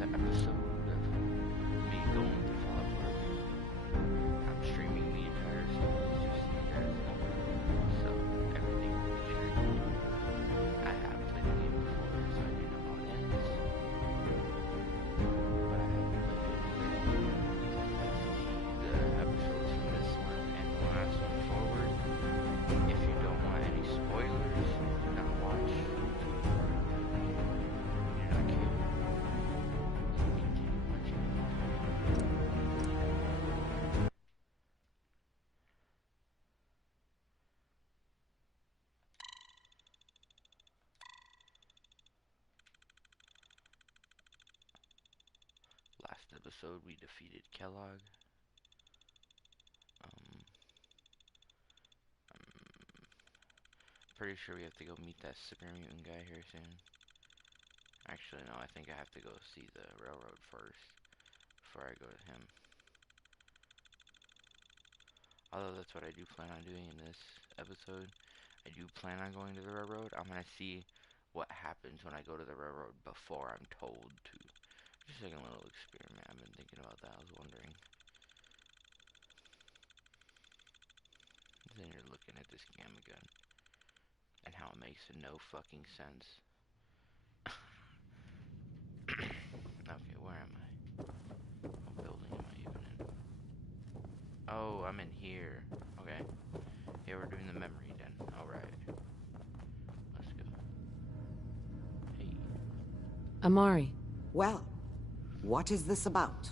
another episode of me going through Fallout 4. I'm streaming the entire series just so you guys know. So everything will be shared. I have played the game before, so I do know how it ends. But I haven't played any of the episodes from this one and the last one forward. If you don't want any spoilers, do not watch. Last episode we defeated Kellogg. I'm pretty sure we have to go meet that super mutant guy here soon. Actually, no, I think I have to go see the railroad first before I go to him. Although that's what I do plan on doing in this episode. I do plan on going to the railroad. I'm gonna see what happens when I go to the railroad before I'm told to. Just like a little experiment. I've been thinking about that. I was wondering. Then you're looking at this gamma gun and how it makes no fucking sense. Okay, where am I? What building am I even in? Oh, I'm in here. Okay. Yeah, we're doing the memory then. Alright. Let's go. Hey. Amari. Well, what is this about?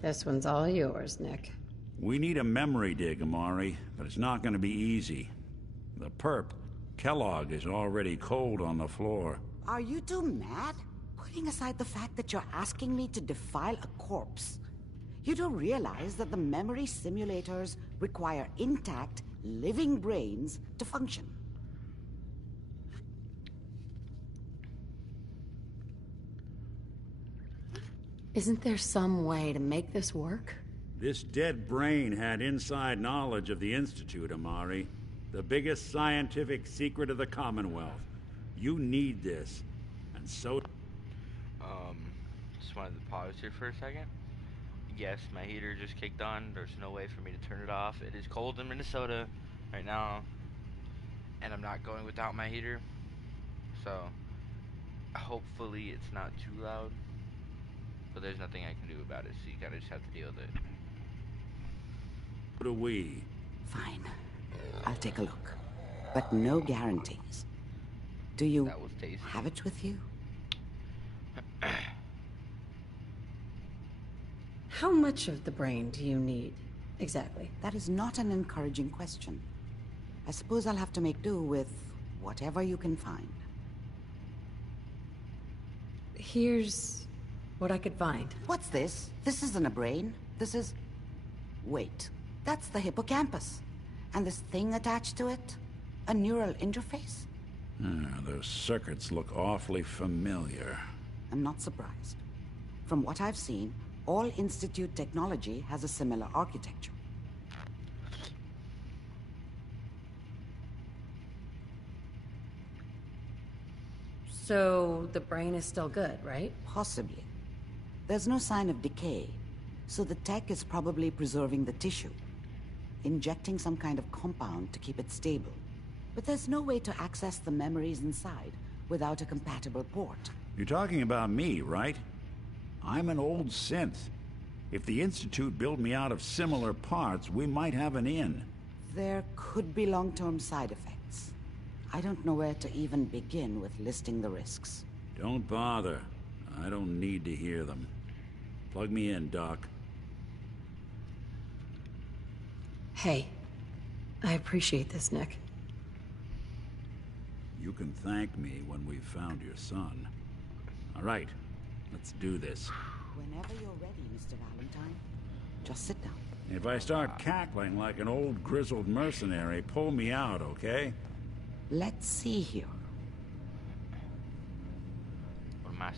This one's all yours, Nick. We need a memory dig, Amari, but it's not going to be easy. The perp, Kellogg, is already cold on the floor. Are you two mad? Putting aside the fact that you're asking me to defile a corpse, you don't realize that the memory simulators require intact, living brains to function. Isn't there some way to make this work? This dead brain had inside knowledge of the Institute, Amari. The biggest scientific secret of the Commonwealth. You need this. And so... Just wanted to pause here for a second. Yes, my heater just kicked on. There's no way for me to turn it off. It is cold in Minnesota right now. And I'm not going without my heater. So, hopefully it's not too loud. But there's nothing I can do about it, so you gotta just have to deal with it. What do we? Fine. I'll take a look. But no guarantees. Do you That was tasty. have it with you? How much of the brain do you need, exactly? That is not an encouraging question. I suppose I'll have to make do with whatever you can find. Here's what I could find. What's this? This isn't a brain. This is... Wait. That's the hippocampus. And this thing attached to it? A neural interface? Those circuits look awfully familiar. I'm not surprised. From what I've seen, all Institute technology has a similar architecture. So the brain is still good, right? Possibly. There's no sign of decay, so the tech is probably preserving the tissue, injecting some kind of compound to keep it stable. But there's no way to access the memories inside without a compatible port. You're talking about me, right? I'm an old synth. If the Institute built me out of similar parts, we might have an in. There could be long-term side effects. I don't know where to even begin with listing the risks. Don't bother. I don't need to hear them. Plug me in, Doc. Hey, I appreciate this, Nick. You can thank me when we've found your son. All right, let's do this. Whenever you're ready, Mr. Valentine. Just sit down. If I start cackling like an old grizzled mercenary, pull me out, okay? Let's see here.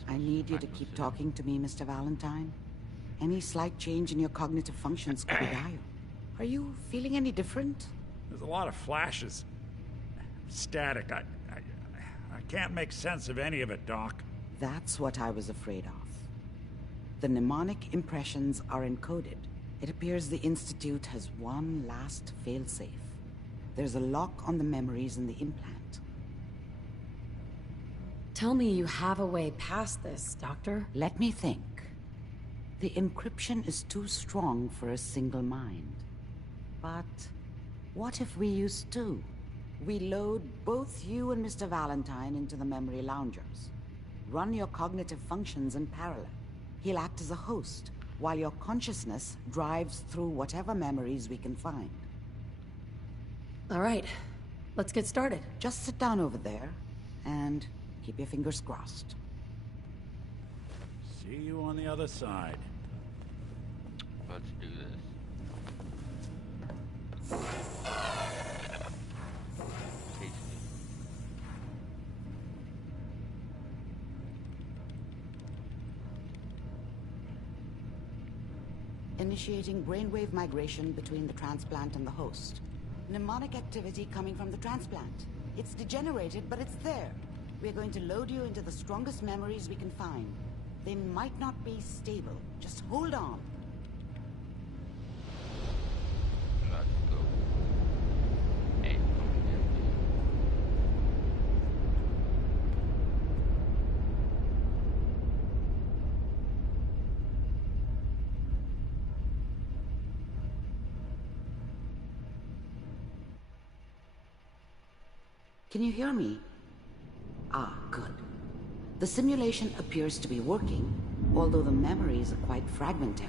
I need you to keep talking to me, Mr. Valentine. Any slight change in your cognitive functions could be dire. Are you feeling any different? There's a lot of flashes. Static. I can't make sense of any of it, Doc. That's what I was afraid of. The mnemonic impressions are encoded. It appears the Institute has one last failsafe. There's a lock on the memories in the implant. Tell me you have a way past this, Doctor. Let me think. The encryption is too strong for a single mind. But what if we use two? We load both you and Mr. Valentine into the memory loungers. Run your cognitive functions in parallel. He'll act as a host, while your consciousness drives through whatever memories we can find. All right, let's get started. Just sit down over there, and keep your fingers crossed. See you on the other side. Let's do this. Tasty. Initiating brainwave migration between the transplant and the host. Mnemonic activity coming from the transplant. It's degenerated, but it's there. We're going to load you into the strongest memories we can find. They might not be stable. Just hold on. Let's go. Hey, come here. Can you hear me? Ah, good. The simulation appears to be working, although the memories are quite fragmentary.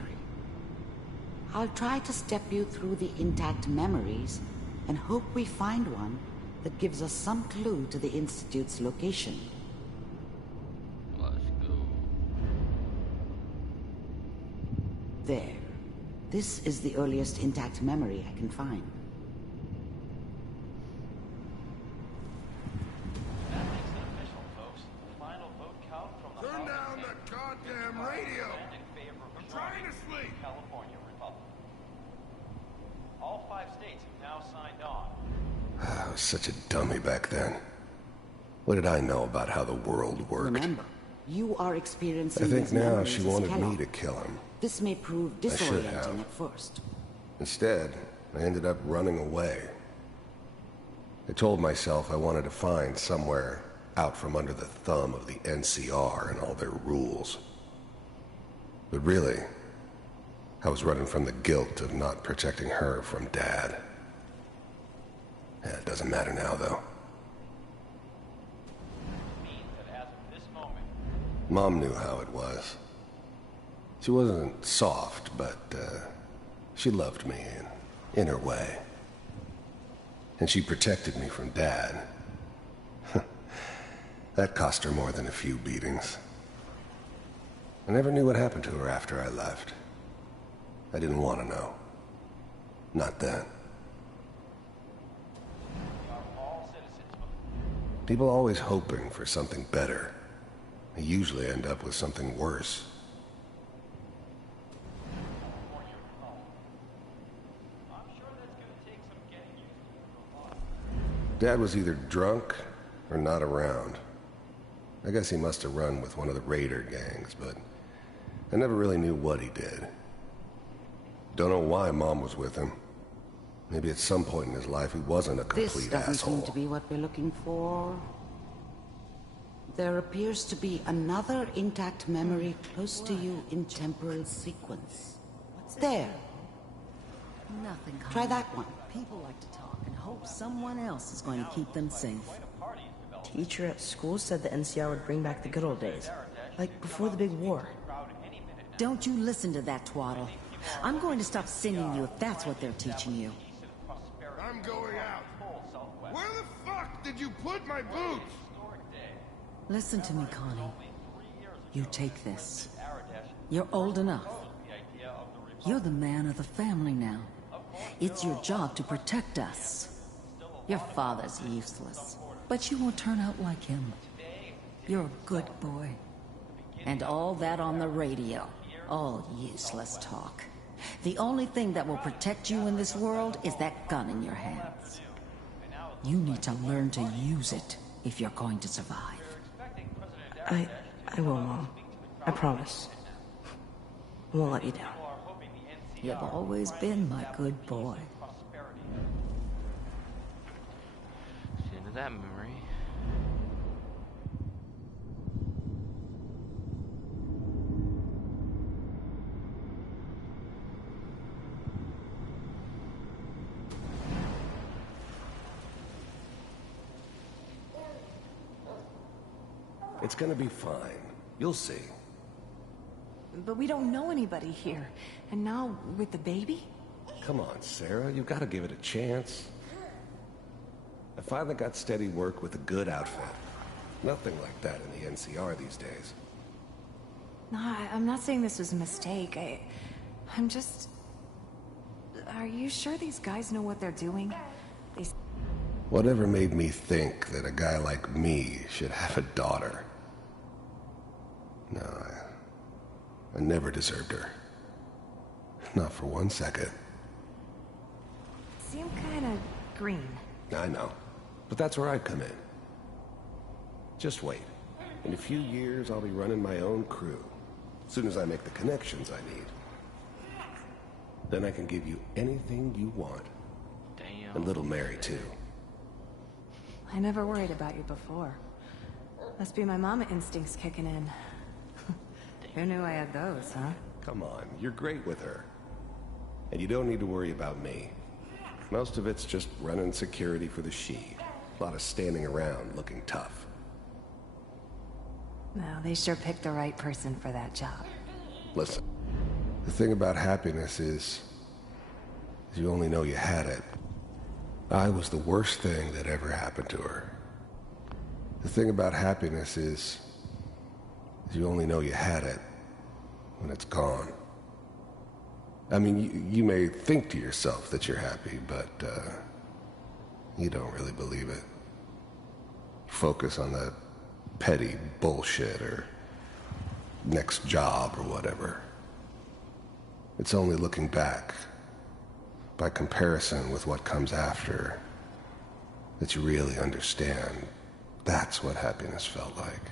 I'll try to step you through the intact memories and hope we find one that gives us some clue to the Institute's location. Let's go. There. This is the earliest intact memory I can find. Turn down that goddamn radio! I'm trying to sleep! California Republic. All 5 states have now signed on. I was such a dummy back then. What did I know about how the world worked? Remember, you are experiencing I think these now memories she as wanted Kellogg. me to kill him. This may prove should have. disorienting at first. Instead, I ended up running away. I told myself I wanted to find somewhere out from under the thumb of the NCR and all their rules. But really, I was running from the guilt of not protecting her from Dad. Yeah, it doesn't matter now, though. Means that as of this moment, Mom knew how it was. She wasn't soft, but she loved me in her way. And she protected me from Dad. That cost her more than a few beatings. I never knew what happened to her after I left. I didn't want to know. Not then. all citizens People always hoping for something better. They usually end up with something worse. California Republic. I'm sure that's going to take some getting used to. Dad was either drunk or not around. I guess he must have run with one of the raider gangs, but I never really knew what he did. Don't know why Mom was with him. Maybe at some point in his life he wasn't a This complete doesn't asshole. seem to be what we're looking for. There appears to be another intact memory close to you in temporal sequence. There. Nothing. Try Connie. that one. People like to talk and hope someone else is going to keep them safe. Teacher at school said the NCR would bring back the good old days. Like before the big war. Don't you listen to that twaddle. I'm going to stop singing you if that's what they're teaching you. I'm going out. Where the fuck did you put my boots? Listen to me, Connie. You take this. You're old enough. You're the man of the family now. It's your job to protect us. Your father's useless, but you won't turn out like him. You're a good boy. And all that on the radio, all useless talk. The only thing that will protect you in this world is that gun in your hands. You need to learn to use it if you're going to survive. I I will, Mom. I promise. I won't let you down. You've always been my good boy. It's the end of that memory. It's gonna be fine. You'll see. But we don't know anybody here. And now, with the baby? Come on, Sarah. You gotta give it a chance. I finally got steady work with a good outfit. Nothing like that in the NCR these days. No, I'm not saying this was a mistake. I'm just... Are you sure these guys know what they're doing? Whatever made me think that a guy like me should have a daughter? No, I never deserved her. Not for 1 second. Seem kind of green. I know. But that's where I come in. Just wait. In a few years, I'll be running my own crew. As soon as I make the connections I need. Then I can give you anything you want. Damn. And little Mary, too. I never worried about you before. Must be my mama instincts kicking in. Who knew I had those, huh? Come on, you're great with her. And you don't need to worry about me. Most of it's just running security for the she. A lot of standing around looking tough. No, they sure picked the right person for that job. Listen, the thing about happiness is you only know you had it. I was the worst thing that ever happened to her. The thing about happiness is you only know you had it when it's gone. I mean, you may think to yourself that you're happy, but you don't really believe it. Focus on that petty bullshit or next job or whatever. It's only looking back, by comparison with what comes after, that you really understand that's what happiness felt like.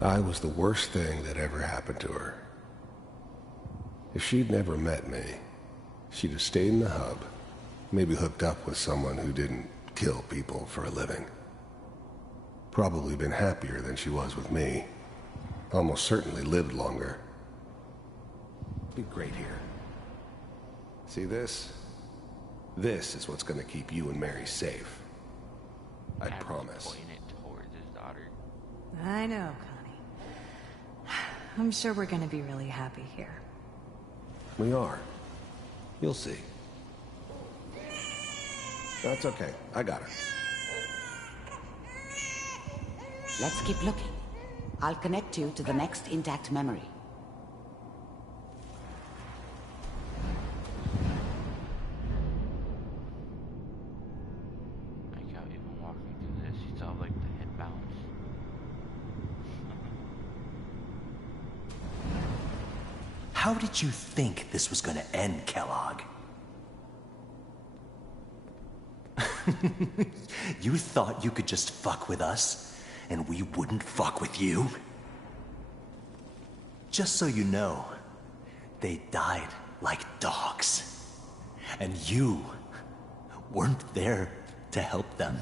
I was the worst thing that ever happened to her. If she'd never met me, she'd have stayed in the hub, maybe hooked up with someone who didn't kill people for a living. Probably been happier than she was with me. Almost certainly lived longer. Be great here. See this? This is what's gonna keep you and Mary safe. I promise. Pointing it towards his daughter. I know, Connie. I'm sure we're gonna be really happy here. We are. You'll see. That's okay. I got her. Let's keep looking. I'll connect you to the next intact memory. Like how even walking through this, you saw like the head bounce. How did you think this was gonna end, Kellogg? You thought you could just fuck with us, and we wouldn't fuck with you? Just so you know, they died like dogs. And you weren't there to help them.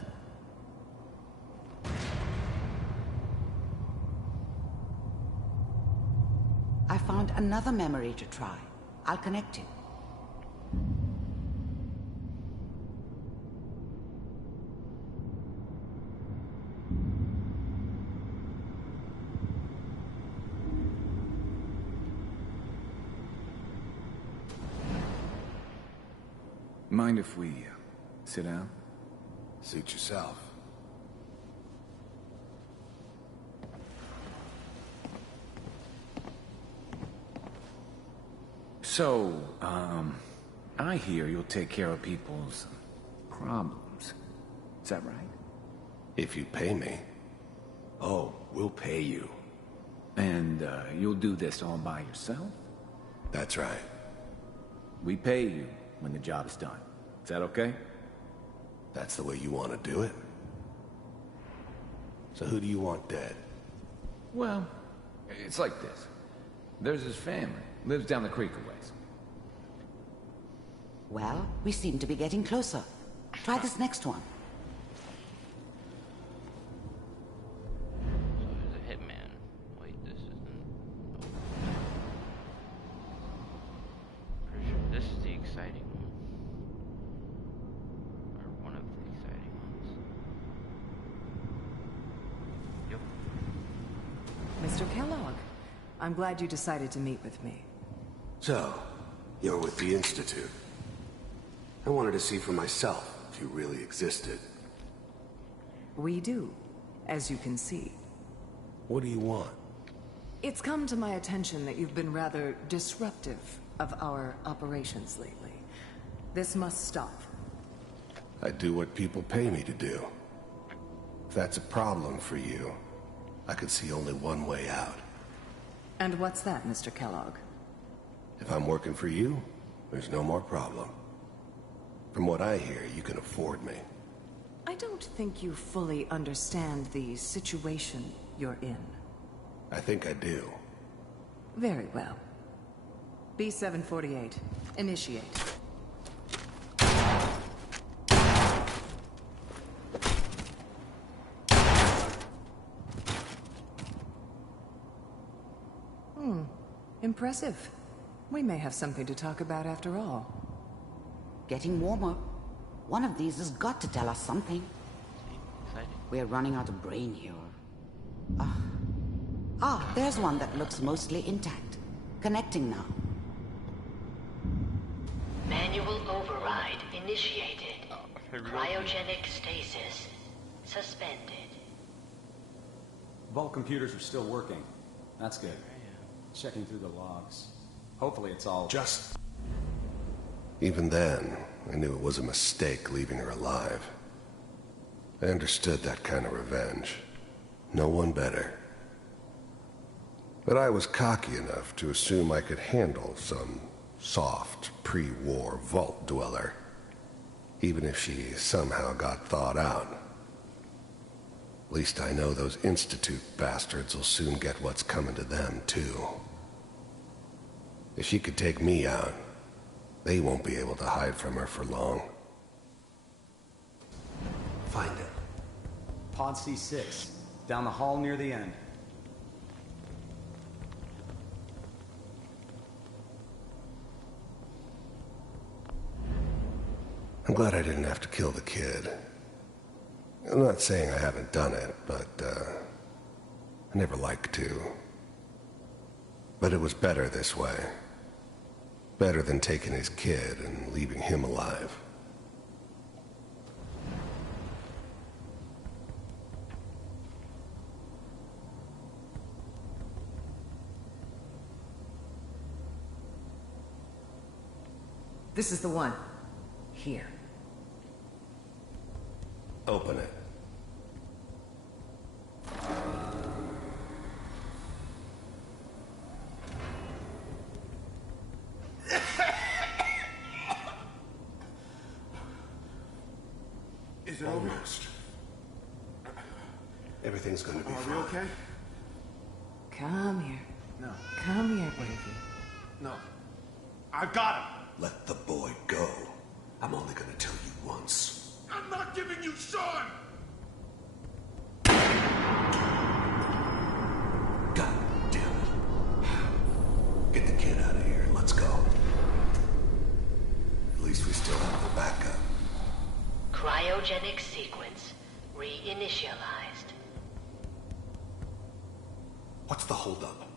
I found another memory to try. I'll connect you. Mind if we sit down? Suit yourself. So, I hear you'll take care of people's problems. Is that right? If you pay me. Oh, we'll pay you. And, you'll do this all by yourself? That's right. We pay you when the job's done. Is that okay? That's the way you want to do it? So who do you want dead? Well, it's like this. There's his family. Lives down the creek a ways. Well, we seem to be getting closer. Try this next one. So there's a hitman. Wait, this isn't. Oh. Pretty sure this is the exciting one. Or one of the exciting ones. Yep. Mr. Kellogg, I'm glad you decided to meet with me. So, you're with the Institute. I wanted to see for myself if you really existed. We do, as you can see. What do you want? It's come to my attention that you've been rather disruptive of our operations lately. This must stop. I do what people pay me to do. If that's a problem for you, I could see only one way out. And what's that, Mr. Kellogg? If I'm working for you, there's no more problem. From what I hear, you can afford me. I don't think you fully understand the situation you're in. I think I do. Very well. B-748, initiate. Impressive. We may have something to talk about after all. Getting warmer. One of these has got to tell us something. Exciting. We're running out of brain here. There's one that looks mostly intact. Connecting now. Manual override initiated. Cryogenic stasis suspended. Vault computers are still working. That's good. Checking through the logs. Hopefully it's all... Even then, I knew it was a mistake leaving her alive. I understood that kind of revenge. No one better. But I was cocky enough to assume I could handle some soft, pre-war vault dweller, even if she somehow got thawed out. At least I know those Institute bastards will soon get what's coming to them, too. If she could take me out, they won't be able to hide from her for long. Find it. Pod C6, down the hall near the end. I'm glad I didn't have to kill the kid. I'm not saying I haven't done it, but, I never liked to. But it was better this way. Better than taking his kid and leaving him alive. This is the one. Here. Open it. Is it almost? Everything's gonna be fine. Are we okay? Come here. No. Come here, baby. No. I've got him! Let the boy go. I'm only gonna tell you once. I'm not giving you Sean! God damn it. Get the kid out of here. Let's go. At least we still have the backup. Cryogenic sequence reinitialized. What's the holdup?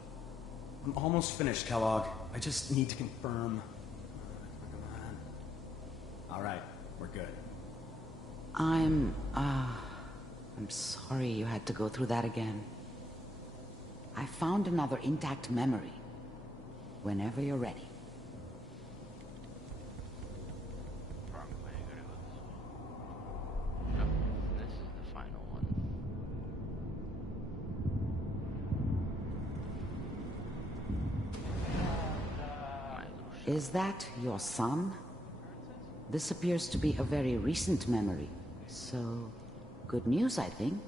I'm almost finished, Kellogg. I just need to confirm. Come on. All right, we're good. I'm sorry you had to go through that again. I found another intact memory. Whenever you're ready. Wrong way to go with this one. No, this is the final one. Is that your son? This appears to be a very recent memory. So, good news, I think.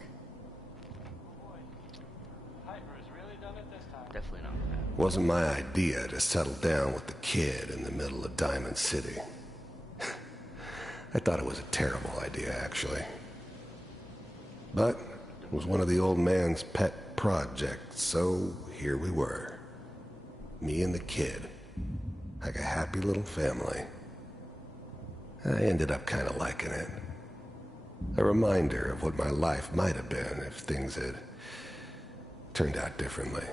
Definitely not that. Wasn't my idea to settle down with the kid in the middle of Diamond City. I thought it was a terrible idea, actually. But it was one of the old man's pet projects, so here we were. Me and the kid. Like a happy little family. I ended up kind of liking it. A reminder of what my life might have been if things had turned out differently.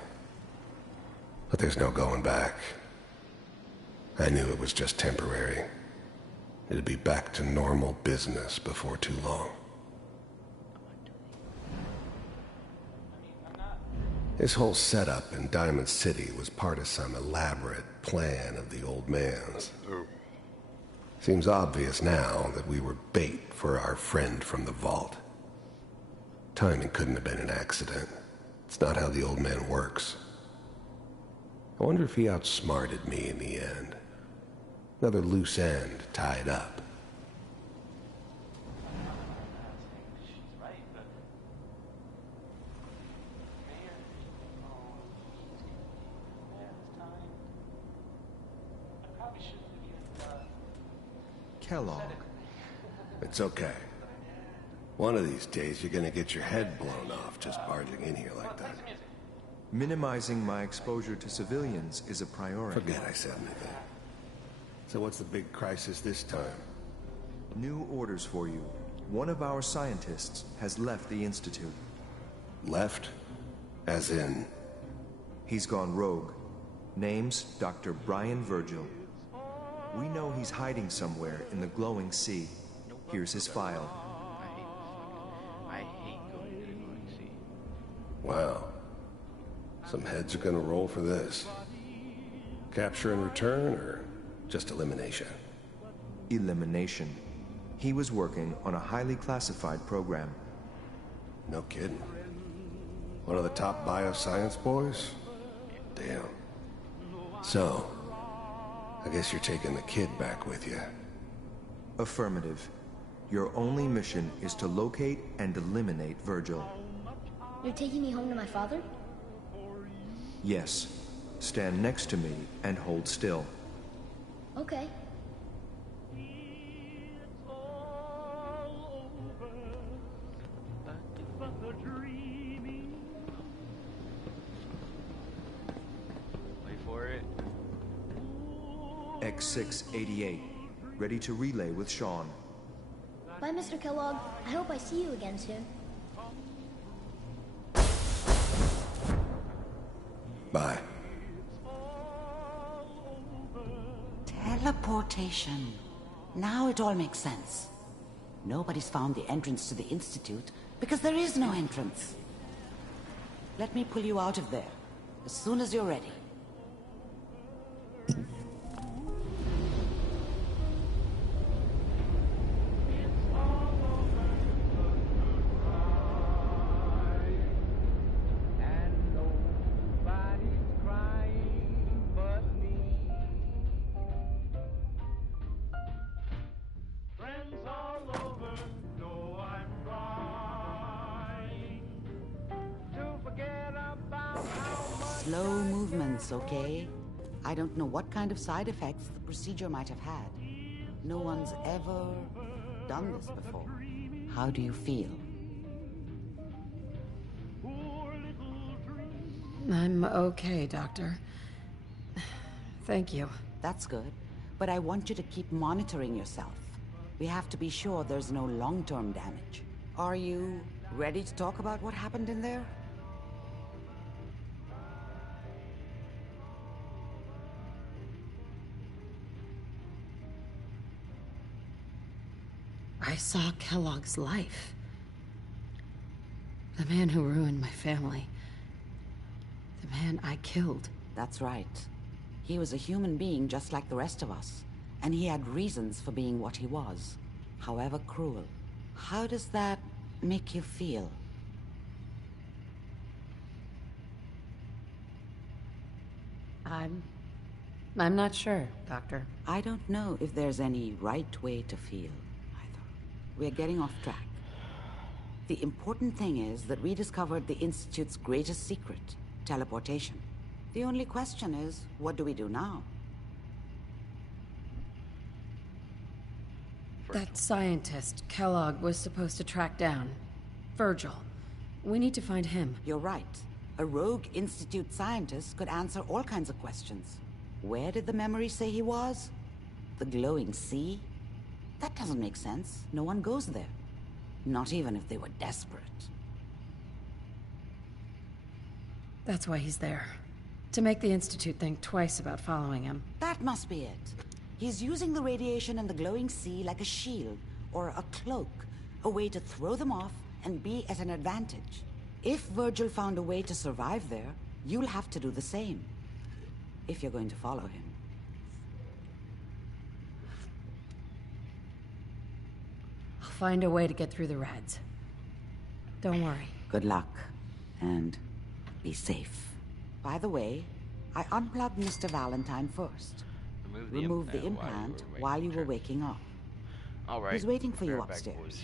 But there's no going back. I knew it was just temporary. It'd be back to normal business before too long. This whole setup in Diamond City was part of some elaborate plan of the old man's. Seems obvious now that we were bait for our friend from the vault. Timing couldn't have been an accident. It's not how the old man works. I wonder if he outsmarted me in the end. Another loose end tied up. Kellogg. It's okay. One of these days you're gonna get your head blown off just barging in here like that. Minimizing my exposure to civilians is a priority. Forget I said anything. So what's the big crisis this time? New orders for you. One of our scientists has left the Institute. Left? As in? He's gone rogue. Name's Dr. Brian Virgil. We know he's hiding somewhere in the glowing sea. Here's his file. I hate going to the glowing sea. Wow. Some heads are gonna roll for this. Capture and return, or just elimination? Elimination. He was working on a highly classified program. No kidding. One of the top bioscience boys? Damn. So, I guess you're taking the kid back with you. Affirmative. Your only mission is to locate and eliminate Virgil. You're taking me home to my father? Yes. Stand next to me and hold still. Okay. Wait for it. X688. Ready to relay with Sean. Bye, Mr. Kellogg. I hope I see you again soon. Bye. Teleportation. Now it all makes sense. Nobody's found the entrance to the Institute because there is no entrance. Let me pull you out of there as soon as you're ready. Slow movements, okay? I don't know what kind of side effects the procedure might have had. No one's ever done this before. How do you feel? I'm okay, Doctor. Thank you. That's good. But I want you to keep monitoring yourself. We have to be sure there's no long-term damage. Are you ready to talk about what happened in there? I saw Kellogg's life. The man who ruined my family. The man I killed. That's right. He was a human being just like the rest of us. And he had reasons for being what he was. However cruel. How does that make you feel? I'm not sure, Doctor. I don't know if there's any right way to feel, either. We're getting off track. The important thing is that we discovered the Institute's greatest secret, teleportation. The only question is, what do we do now? That scientist Kellogg was supposed to track down. Virgil. We need to find him. You're right. A rogue Institute scientist could answer all kinds of questions. Where did the memory say he was? The glowing sea? That doesn't make sense. No one goes there. Not even if they were desperate. That's why he's there. To make the Institute think twice about following him. That must be it. He's using the radiation and the glowing sea like a shield, or a cloak. A way to throw them off and be at an advantage. If Virgil found a way to survive there, you'll have to do the same. If you're going to follow him. I'll find a way to get through the reds. Don't worry. Good luck. And be safe. By the way, I unplugged Mr. Valentine first. Remove the implant while you were waking up. All right. He's waiting for you Right back, upstairs. boys.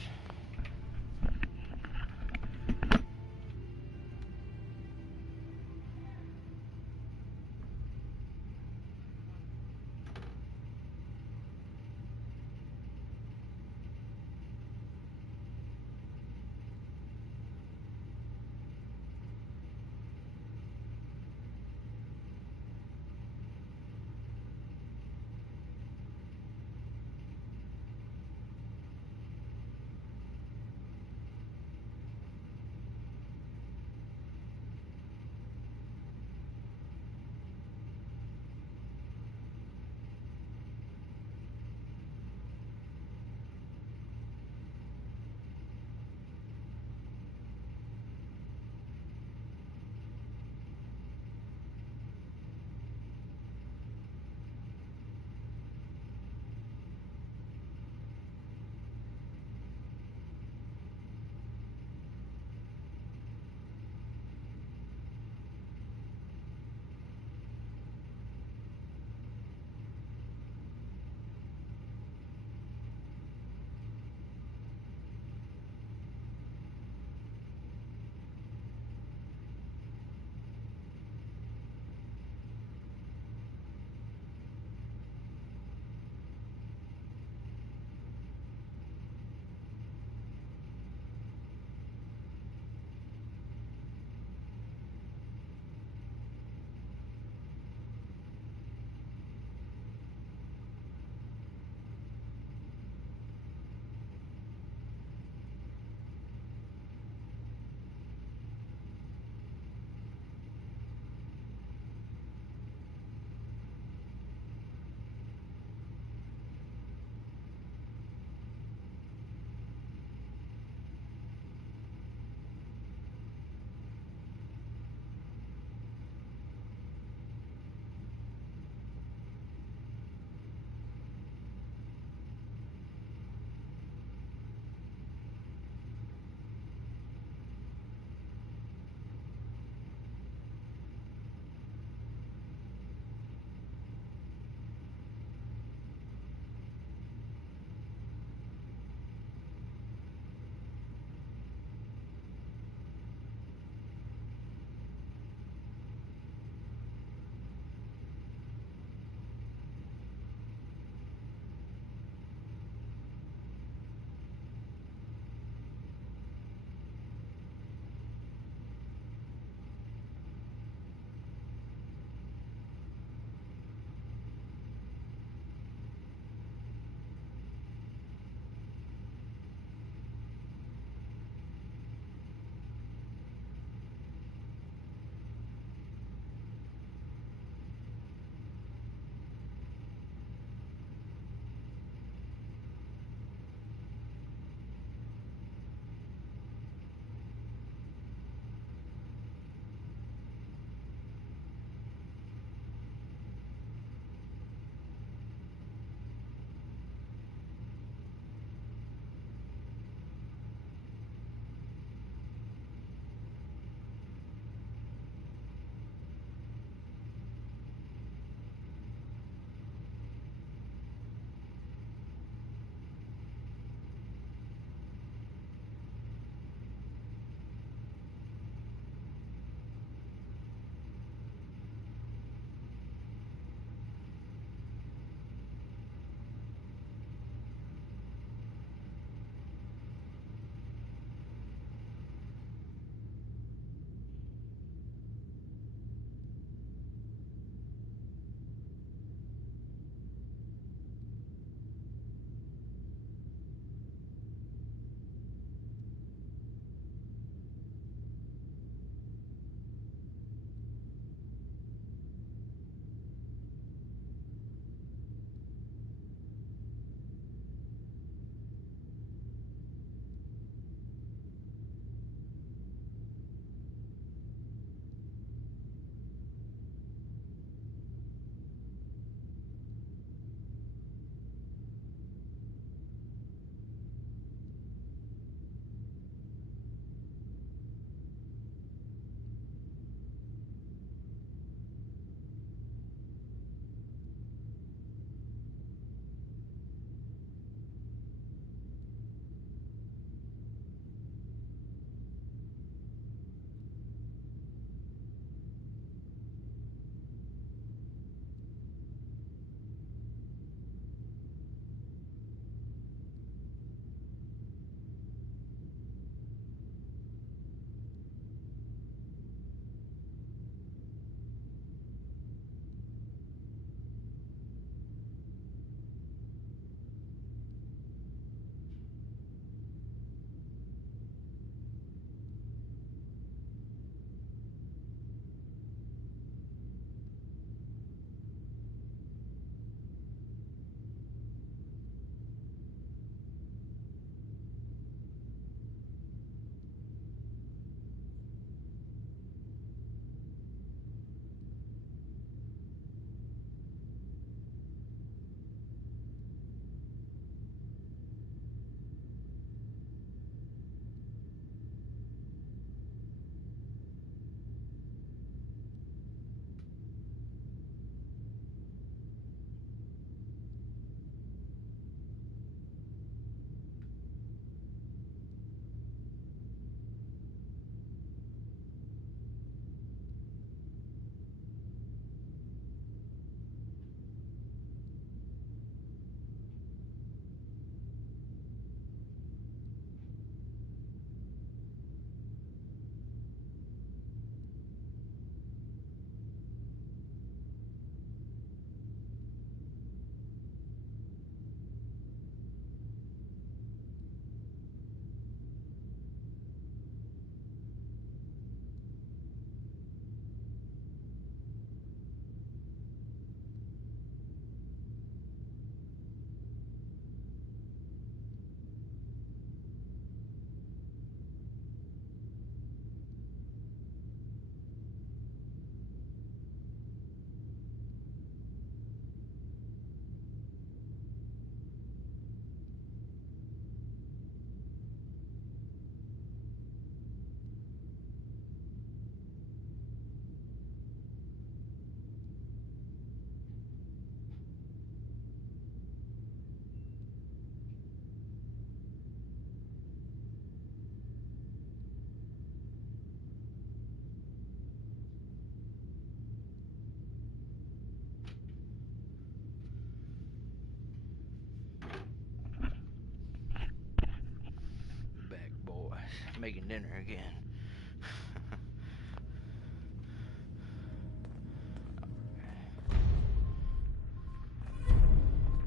making dinner again.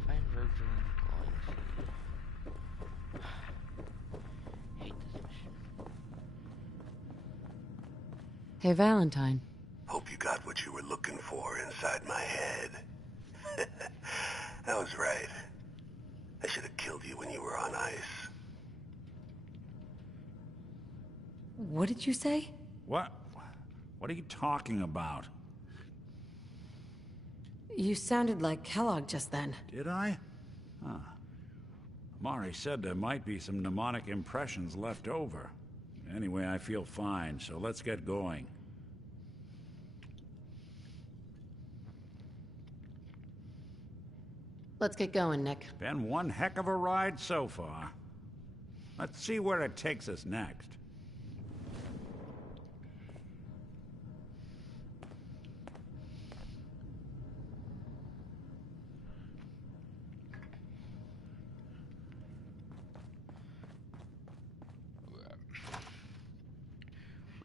Find Virgil going. Hate this mission. Hey, Valentine. Hope you got what you were looking for inside my head. I was right. I should have killed you when you were on ice. What did you say? What? What are you talking about? You sounded like Kellogg just then. Did I? Huh. Amari said there might be some mnemonic impressions left over. Anyway, I feel fine, so let's get going. Let's get going, Nick. Been one heck of a ride so far. Let's see where it takes us next.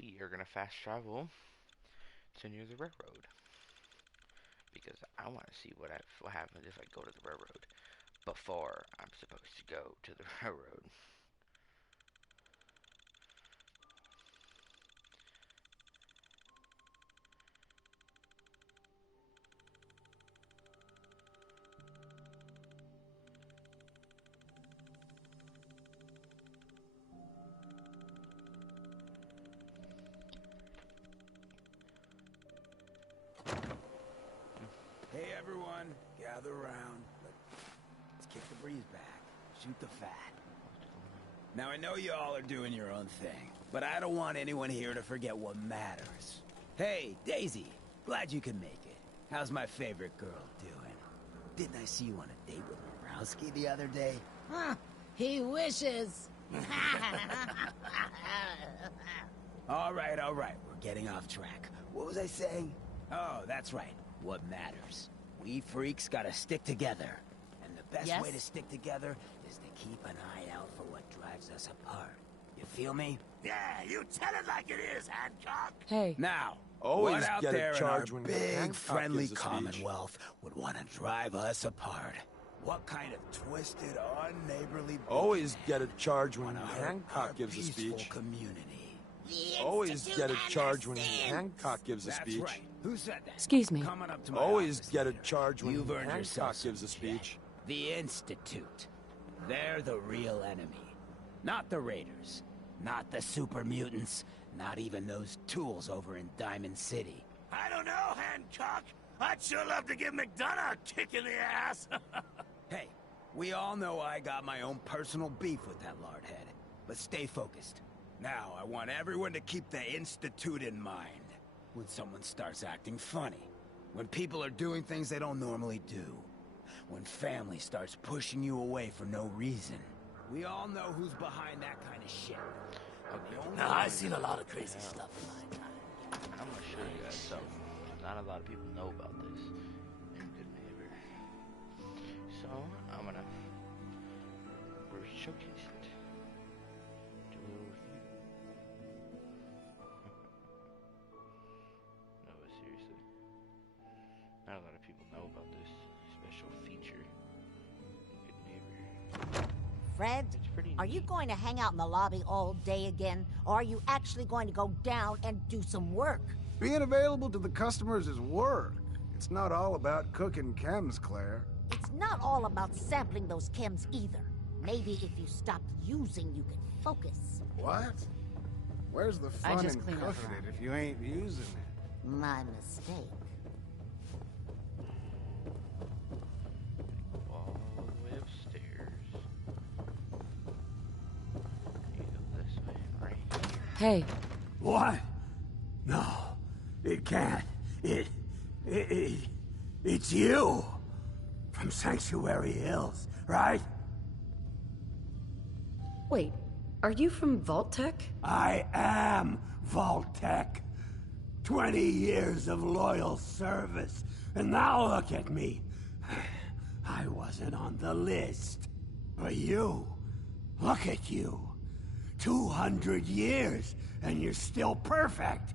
We are gonna fast travel to near the railroad. Because I want to see what happens if I go to the railroad before I'm supposed to go to the railroad. Hey everyone, gather around. Let's kick the breeze back. Shoot the fat. Now I know you all are doing your own thing, but I don't want anyone here to forget what matters. Hey, Daisy, glad you could make it. How's my favorite girl doing? Didn't I see you on a date with Borowski the other day? Huh, he wishes. All right, we're getting off track. What was I saying? Oh, that's right. What matters. We freaks gotta stick together. And the best way to stick together is to keep an eye out for what drives us apart. You feel me? Yeah, you tell it like it is, Hancock. Hey. Now, Always what out get there a in our charge when big, Hancock friendly gives a speech. Commonwealth would want to drive us apart? What kind of twisted, unneighborly... Always get a charge when wanna hurt Hancock our gives a peaceful speech. community? Always get a charge when Hancock gives a That's speech. right. Who said that? Excuse me. Coming up to my Always office get a later. charge when You've earned Hancock yourself gives a some speech. check. The Institute. They're the real enemy. Not the Raiders. Not the super mutants. Not even those tools over in Diamond City. I don't know, Hancock. I'd sure love to give McDonough a kick in the ass. Hey, we all know I got my own personal beef with that lardhead. But stay focused. Now, I want everyone to keep the Institute in mind. When someone starts acting funny. When people are doing things they don't normally do. When family starts pushing you away for no reason. We all know who's behind that kind of shit. Now, I've seen a lot of crazy stuff in my time. I'm gonna show you guys something. Not a lot of people know about this in Good Neighbor. So, we're showcasing it. Do a little review. No, but seriously. Not a lot of people know about this special feature in Good Neighbor. Fred, are you going to hang out in the lobby all day again? Or are you actually going to go down and do some work? Being available to the customers is work. It's not all about cooking chems, Claire. It's not all about sampling those chems either. Maybe if you stopped using, you could focus. What? Where's the I fun just in clean up cooking around it if you ain't using it? My mistake. All the way upstairs. You go this way, right here. Hey. What? No, it can't. It's you. From Sanctuary Hills, right? Wait, are you from Vault-Tec? I am Vault-Tec. 20 years of loyal service, and now look at me. I wasn't on the list. But you, look at you. 200 years, and you're still perfect.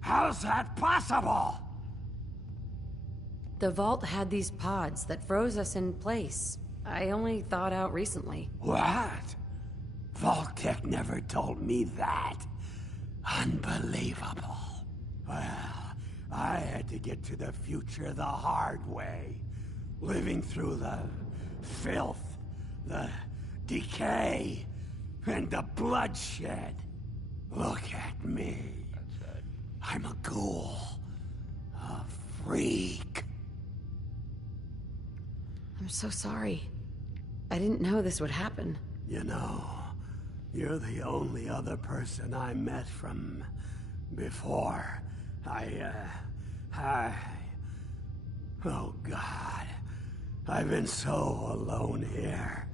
How's that possible? The vault had these pods that froze us in place. I only thawed out recently. What? Vault-Tec never told me that. Unbelievable. Well, I had to get to the future the hard way. Living through the filth, the decay, and the bloodshed. Look at me. I'm a ghoul. A freak. I'm so sorry. I didn't know this would happen. You know, you're the only other person I met from before. Oh God. I've been so alone here.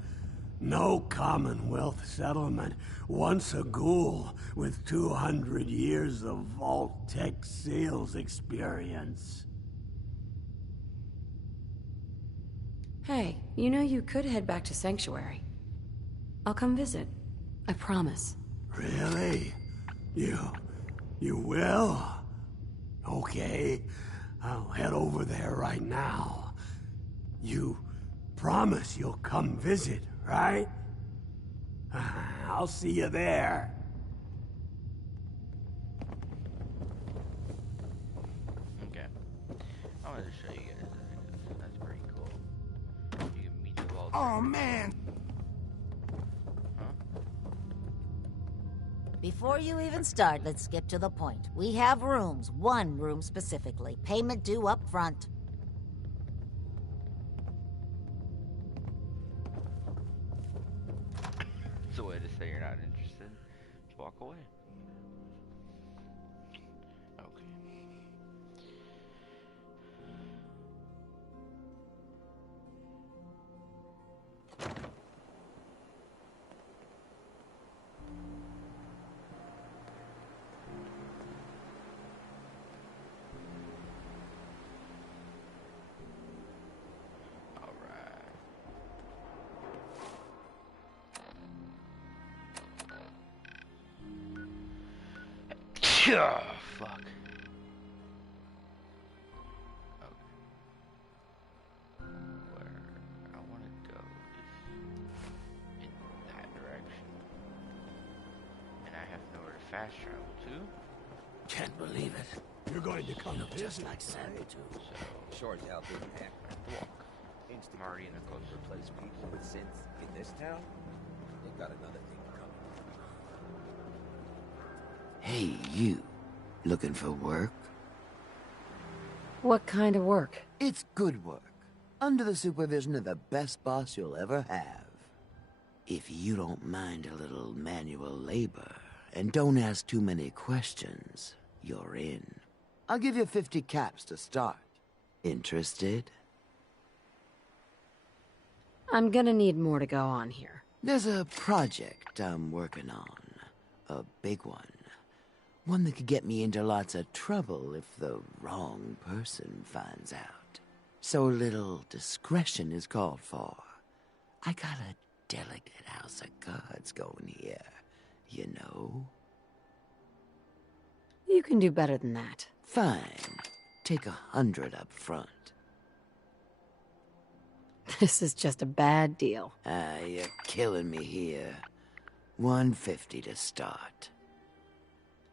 No Commonwealth settlement. Once a ghoul with 200 years of Vault-Tec sales experience. Hey, you know you could head back to Sanctuary. I'll come visit. I promise. Really? You will? Okay, I'll head over there right now. You promise you'll come visit, right? I'll see you there. Okay. I wanted to show you guys that. That's pretty cool. You can meet the vault. Oh, man! Before you even start, let's skip to the point. We have rooms, one room specifically. Payment due up front. It's a way to say you're not interested. Just walk away. Okay. Oh, fuck. Okay. Where I want to go is in that direction. And I have nowhere to fast travel to. Can't believe it. You're going to come Just like Saboteur. So, Short Hal didn't hack. walk. Instinct I'm already in the close. replace people with synths in this town? They've got another thing coming. Hey, you. Looking for work? What kind of work? It's good work. Under the supervision of the best boss you'll ever have. If you don't mind a little manual labor, and don't ask too many questions, you're in. I'll give you 50 caps to start. Interested? I'm gonna need more to go on here. There's a project I'm working on. A big one. One that could get me into lots of trouble if the wrong person finds out. So little discretion is called for. I got a delicate house of cards going here, you know? You can do better than that. Fine. Take 100 up front. This is just a bad deal. You're killing me here. 150 to start.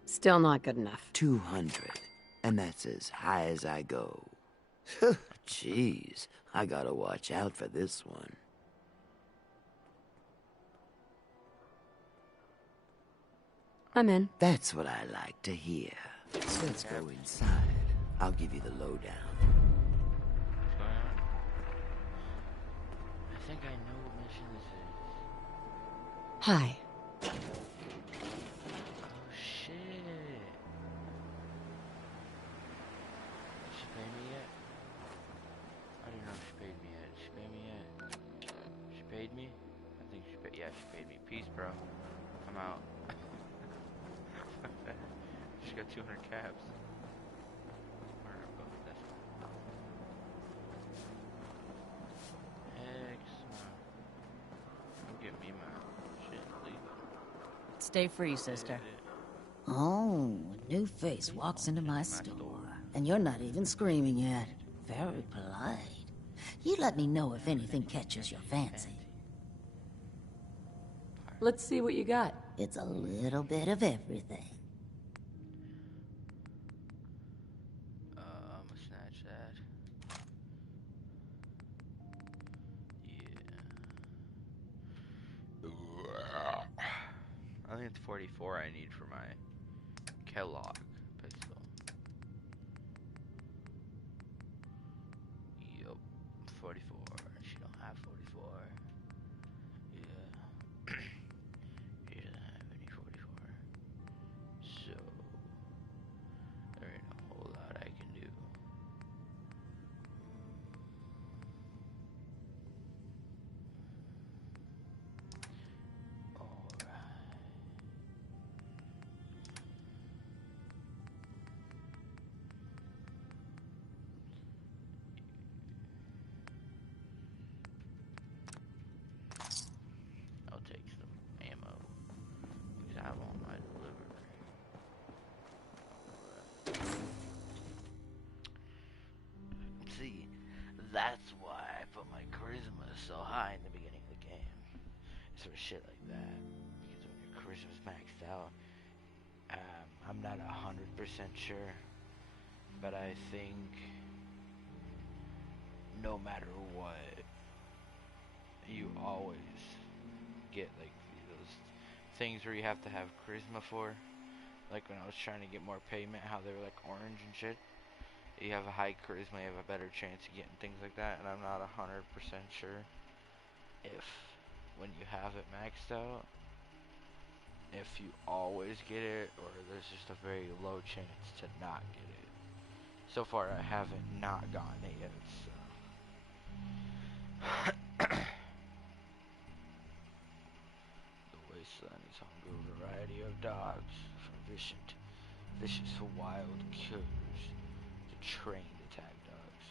Still not good enough. 200. And that's as high as I go. Jeez, I gotta watch out for this one. I'm in. That's what I like to hear. Let's go inside. I'll give you the lowdown. What's going on? I think I know what mission this is. Hi. Oh shit. Did she pay me yet? I don't know if she paid me yet. Did she pay me yet? She paid me? I think she paid. Yeah, she paid me. Peace, bro. I'm out. She got 200 cabs. Where do I go with this one? Hex. Give me my shit. Stay free, sister. Oh, a new face walks into my store. And you're not even screaming yet. Very polite. You let me know if anything catches your fancy. Let's see what you got. It's a little bit of everything. I'm gonna snatch that. Yeah. I think it's 44 I need for my Kellogg pistol. Yup, 44. She don't have 44. Yeah. She doesn't have any 44. So, there ain't a whole lot I can do. I'll take some ammo because I want my delivery. See, that's why I put my charisma so high in the beginning of the game. It's for shit like that. Because when your charisma's maxed out, I'm not 100% sure, but I think no matter what, you always get like those things where you have to have charisma for. Like when I was trying to get more payment, how they were like orange and shit. You have a high charisma, you have a better chance of getting things like that, and I'm not 100% sure if when you have it maxed out, if you always get it, or there's just a very low chance to not get it. So far I haven't not gotten it yet, so. The wasteland is home to a variety of dogs, from vicious wild killers to trained attack dogs.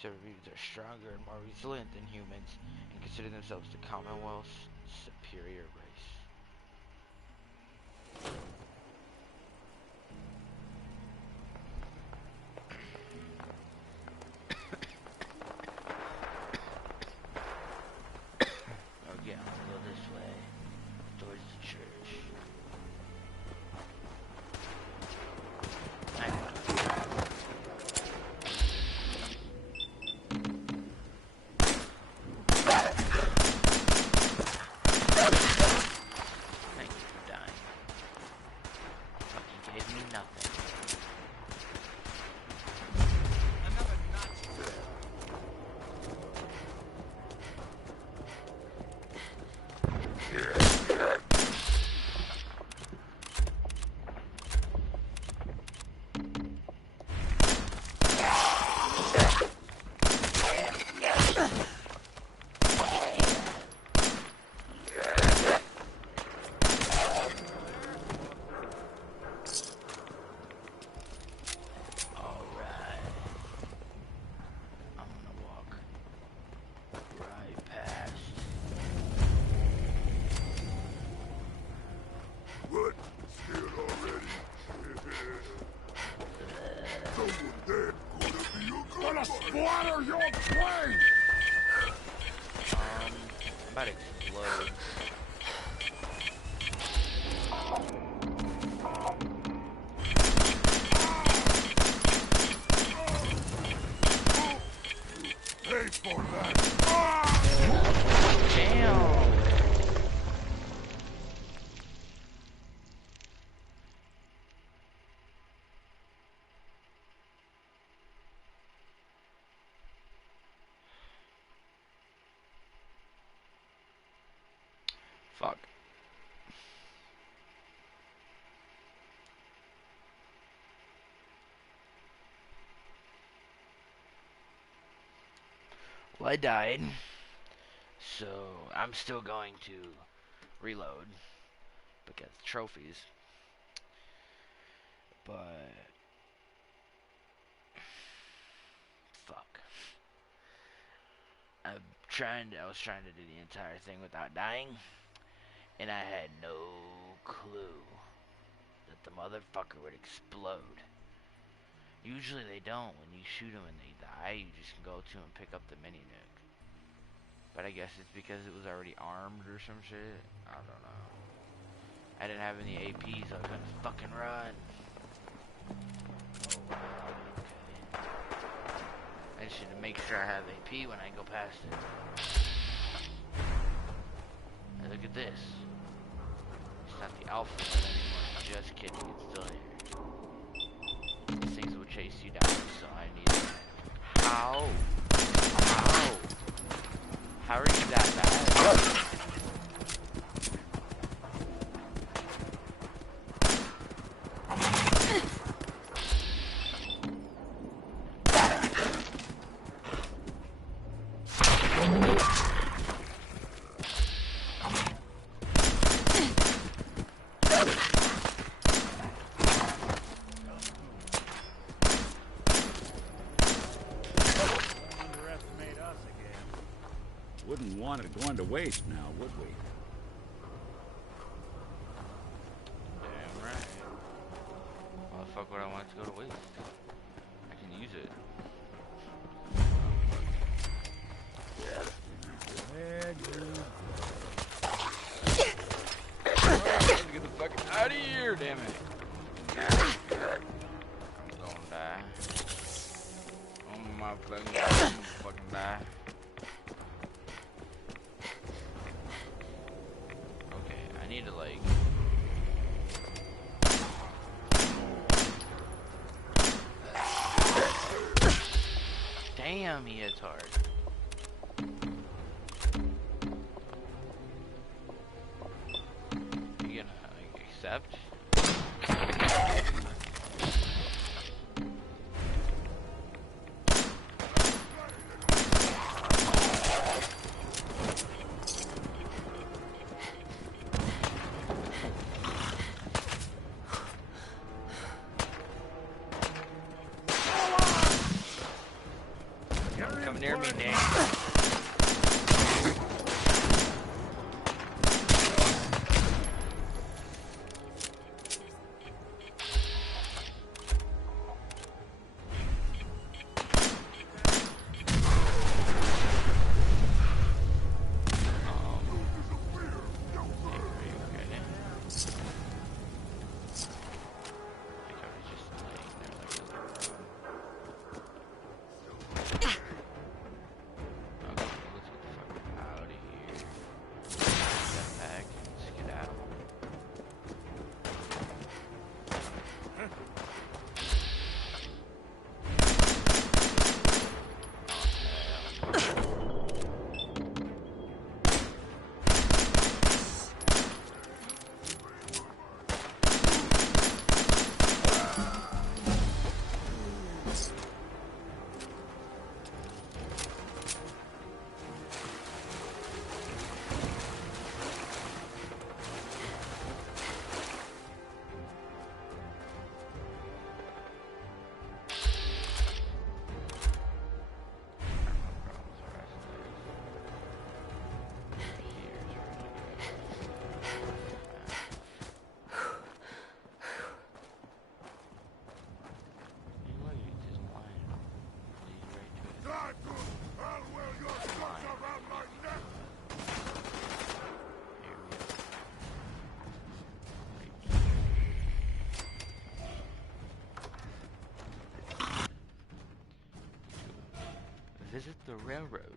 Certain breeds are stronger and more resilient than humans and consider themselves the Commonwealth's superior race. Okay, I'll go this way, towards the church. Thank you for dying. Fucking gave me nothing. What? Scared already? Someone dead gonna be a good Gonna splatter your brain! About to explode. Pay for that! Damn! Fuck. Well, I died, so I'm still going to reload because trophies. But fuck. I was trying to do the entire thing without dying, And I had no clue that the motherfucker would explode. Usually they don't. When you shoot them and they die, you just go to and pick up the mini nuke. But I guess it's because it was already armed or some shit. I don't know. I didn't have any AP, so I couldn't fucking run. Oh wow, okay. I should make sure I have AP when I go past it. And look at this. It's not the alpha one anymore. Just kidding, it's still here. These things will chase you down, so I need it. How? How? How are you that bad? Wouldn't want it going to waste now, would we? Damn right. Why the fuck would I want it to go to waste? I can use it. Let's get the fuck out of here, damn it. I'm gonna die. Oh my fucking god, I'm gonna fucking die. I need to like damn, he hits hard. You gonna like accept? Come near me, Nick. Visit the railroad.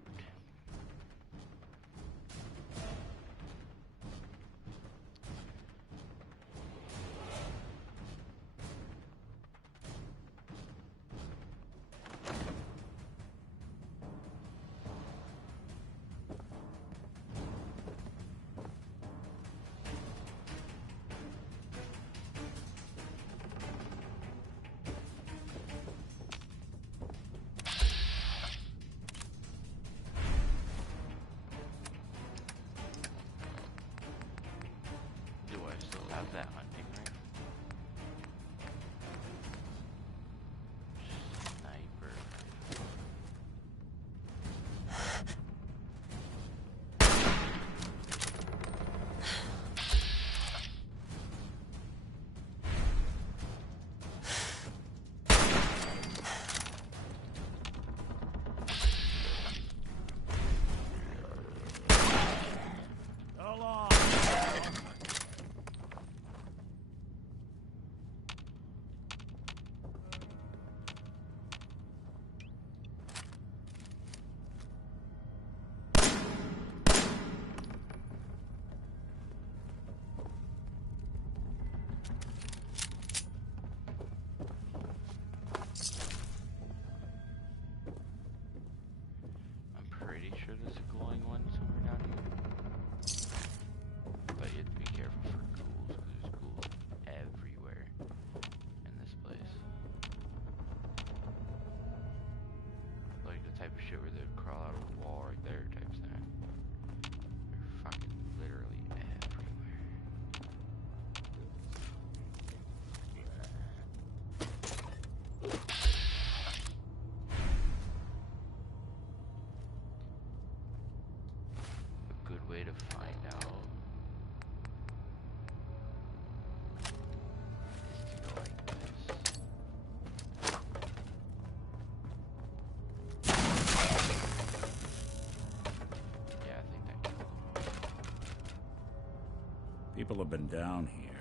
people have been down here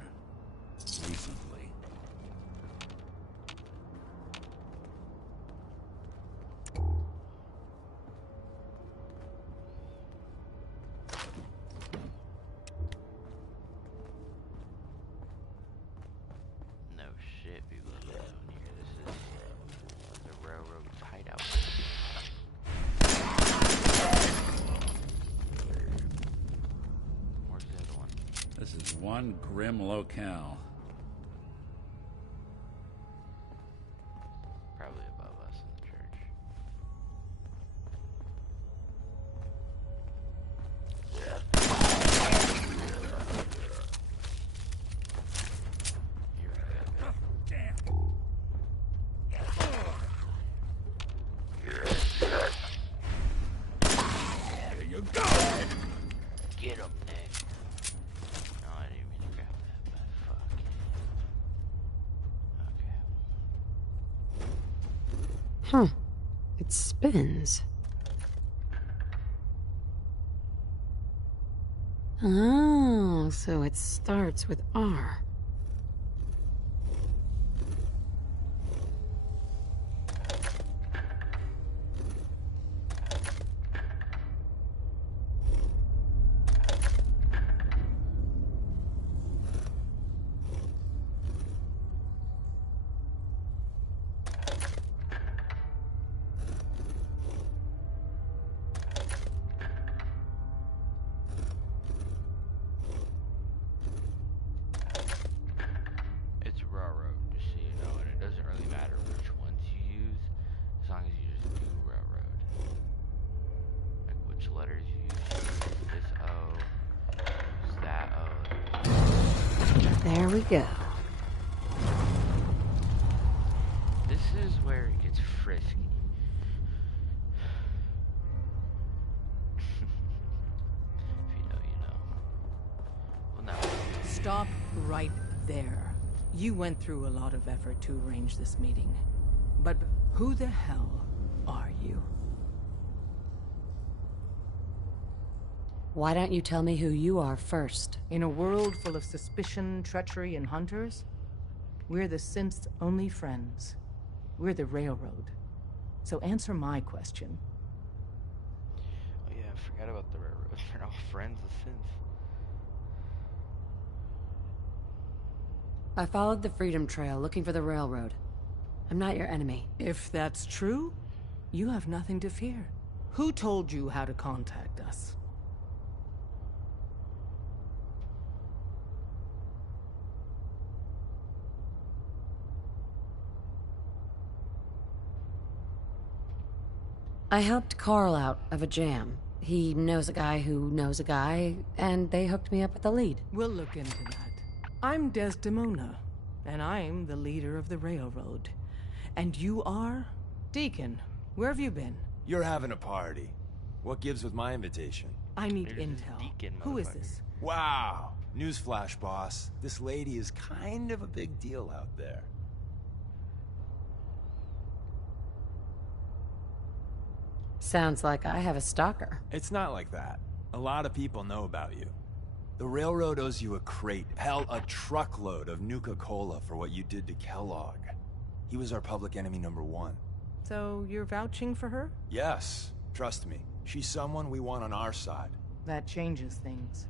recently. No shit, people are down here. This is the railroad's hideout. Where's the other one? This is one grim locale. Probably above us in the church. Here we go. Damn. There you go. Get him, Nick. No, I didn't mean to grab that, but fuck. Okay. Huh. It spins. Oh, so it starts with R. It's railroad, just so you know, and it doesn't really matter which ones you use, as long as you just do railroad. Like which letters you use. This O, use that O. There we go. This is where it gets frisky. If you know, you know. Well, now. Stop right there. You went through a lot of effort to arrange this meeting. But who the hell are you? Why don't you tell me who you are first? In a world full of suspicion, treachery, and hunters, we're the synth's only friends. We're the railroad. So answer my question. Oh yeah, I forgot about the railroad. They're all friends with synths. I followed the Freedom Trail looking for the railroad. I'm not your enemy. If that's true, you have nothing to fear. Who told you how to contact us? I helped Carl out of a jam. He knows a guy who knows a guy, and they hooked me up with the lead. We'll look into that. I'm Desdemona, and I'm the leader of the railroad. And you are? Deacon, where have you been? You're having a party. What gives with my invitation? I need intel. Who is this? Wow. Newsflash, boss. This lady is kind of a big deal out there. Sounds like I have a stalker. It's not like that. A lot of people know about you. The railroad owes you a crate, hell, a truckload of Nuka-Cola for what you did to Kellogg. He was our public enemy #1. So you're vouching for her? Yes, trust me. She's someone we want on our side. That changes things.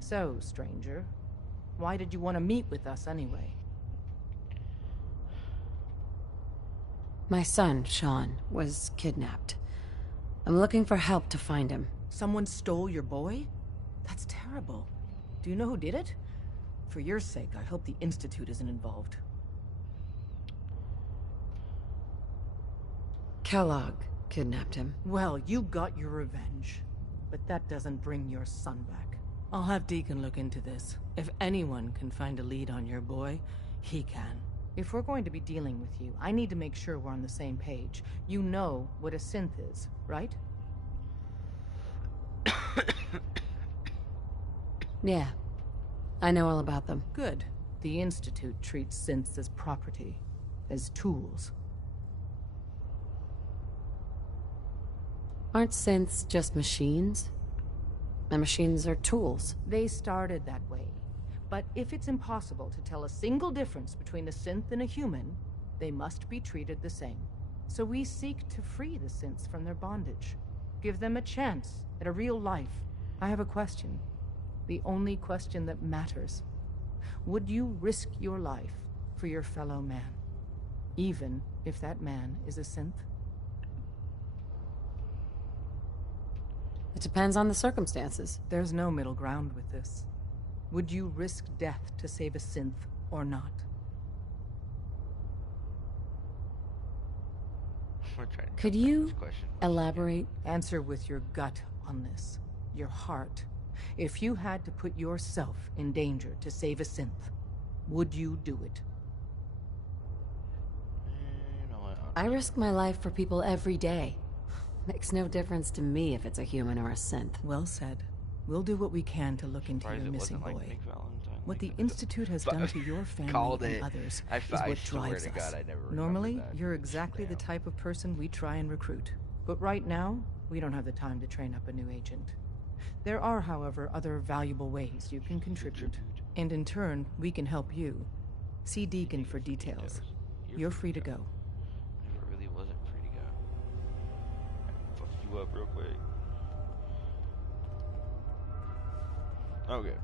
So, stranger, why did you want to meet with us anyway? My son, Sean, was kidnapped. I'm looking for help to find him. Someone stole your boy? That's terrible. Do you know who did it? For your sake, I hope the Institute isn't involved. Kellogg kidnapped him. Well, you got your revenge. But that doesn't bring your son back. I'll have Deacon look into this. If anyone can find a lead on your boy, he can. If we're going to be dealing with you, I need to make sure we're on the same page. You know what a synth is, right? Yeah. I know all about them. Good. The Institute treats synths as property, as tools. Aren't synths just machines? And machines are tools. They started that way. But if it's impossible to tell a single difference between a synth and a human, they must be treated the same. So we seek to free the synths from their bondage. Give them a chance at a real life. I have a question. The only question that matters. Would you risk your life for your fellow man? Even if that man is a synth? It depends on the circumstances. There's no middle ground with this. Would you risk death to save a synth or not? Could you elaborate? Answer with your gut on this. Your heart. If you had to put yourself in danger to save a synth, would you do it? I risk my life for people every day. Makes no difference to me if it's a human or a synth. Well said. We'll do what we can to look into your missing boy. What the Institute has done to your family and others is what drives us. Normally, you're exactly the type of person we try and recruit. But right now, we don't have the time to train up a new agent. There are, however, other valuable ways you can contribute. And in turn, we can help you. See Deacon for details. You're free to go. Never really wasn't free to go. I fucked you up real quick. Okay.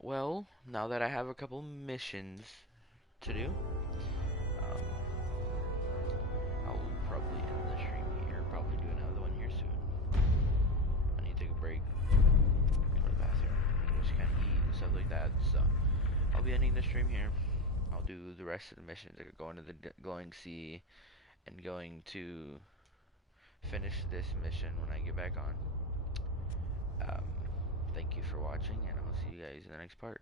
Well, now that I have a couple missions to do, I'll probably end the stream here. Probably do another one here soon. I need to take a break, go to the bathroom, just kind of eat and stuff like that. So I'll be ending the stream here. I'll do the rest of the missions, like going to the glowing sea and going to finish this mission when I get back on. Thank you for watching, and I'll see you guys in the next part.